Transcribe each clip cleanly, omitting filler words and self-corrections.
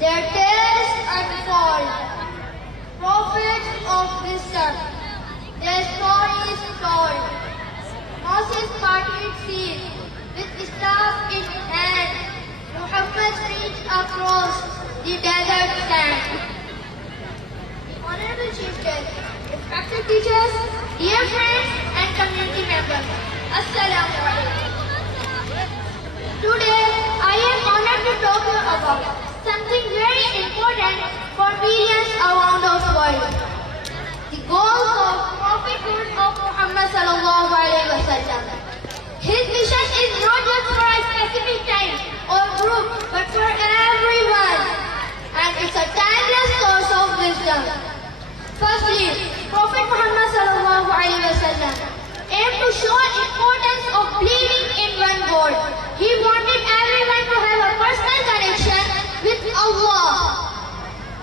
their tales unfold. Prophets of wisdom, their stories told. Moses parted seas with staff in hand. Muhammad reached across the desert sand. Honorable Chief Guest, respected teachers, dear friends and community members, Assalamu alaikum. Today, I am honored to talk to you about something very important for millions around the world. The goals of prophethood of Muhammad sallallahu alaihi wasallam. His mission is not just for a specific time or group, but for everyone. And it's a timeless source of wisdom. Firstly, Prophet Muhammad sallallahu alaihi wasallam aimed to show the importance of believing in one God. He wanted everyone to have a personal connection with Allah,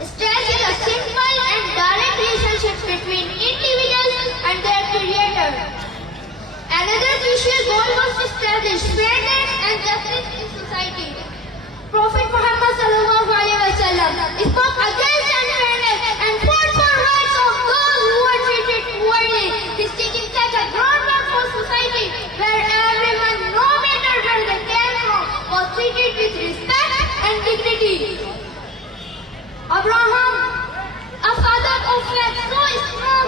stressing a simple and direct relationship between individuals and their Creator. Another crucial goal was to establish fairness and justice in society. Prophet Muhammad sallallahu alaihi wasallam spoke against unfairness and fought for rights of those who were treated poorly. His teaching set a groundwork for society where everyone, no matter where they came from, was treated with respect and dignity. Abraham, a father of faith so strong,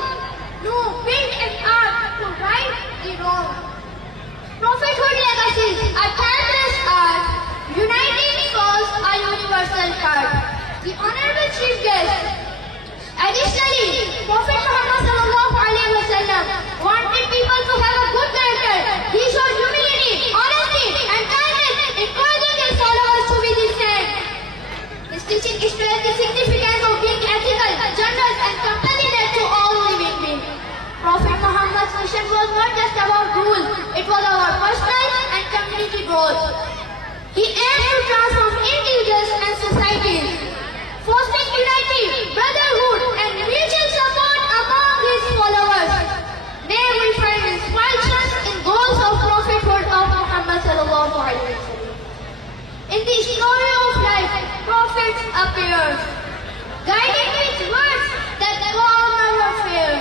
who built an ark to right the wrong. Prophethood legacies, a timeless art, uniting souls, a universal heart. The Honorable Chief Guest. Additionally, Prophet Muhammad sallallahu alaihi wasallam wanted people to have a good character. He showed humility, honesty, and kindness, encouraging his followers to be the same. His teaching stressed the significance of being ethical, generous, and compassionate to all living beings. Prophet Muhammad's mission was not just about rules; it was about personal and community growth. He aimed to transform individuals and societies, fostering unity, brotherhood, and mutual support among his followers. May we find inspiration in goals of prophethood of Muhammad sallallahu alaihi wasallam. In the story of life, prophets appear, guiding with words that calm our fear.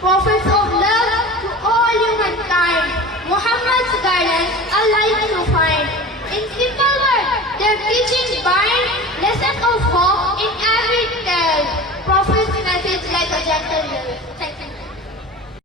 Prophets of love to all humankind, Muhammad's guidance a light to find. In simple words, their teachings bind lessons of hope in every tale. Prophet's message like a gentle river.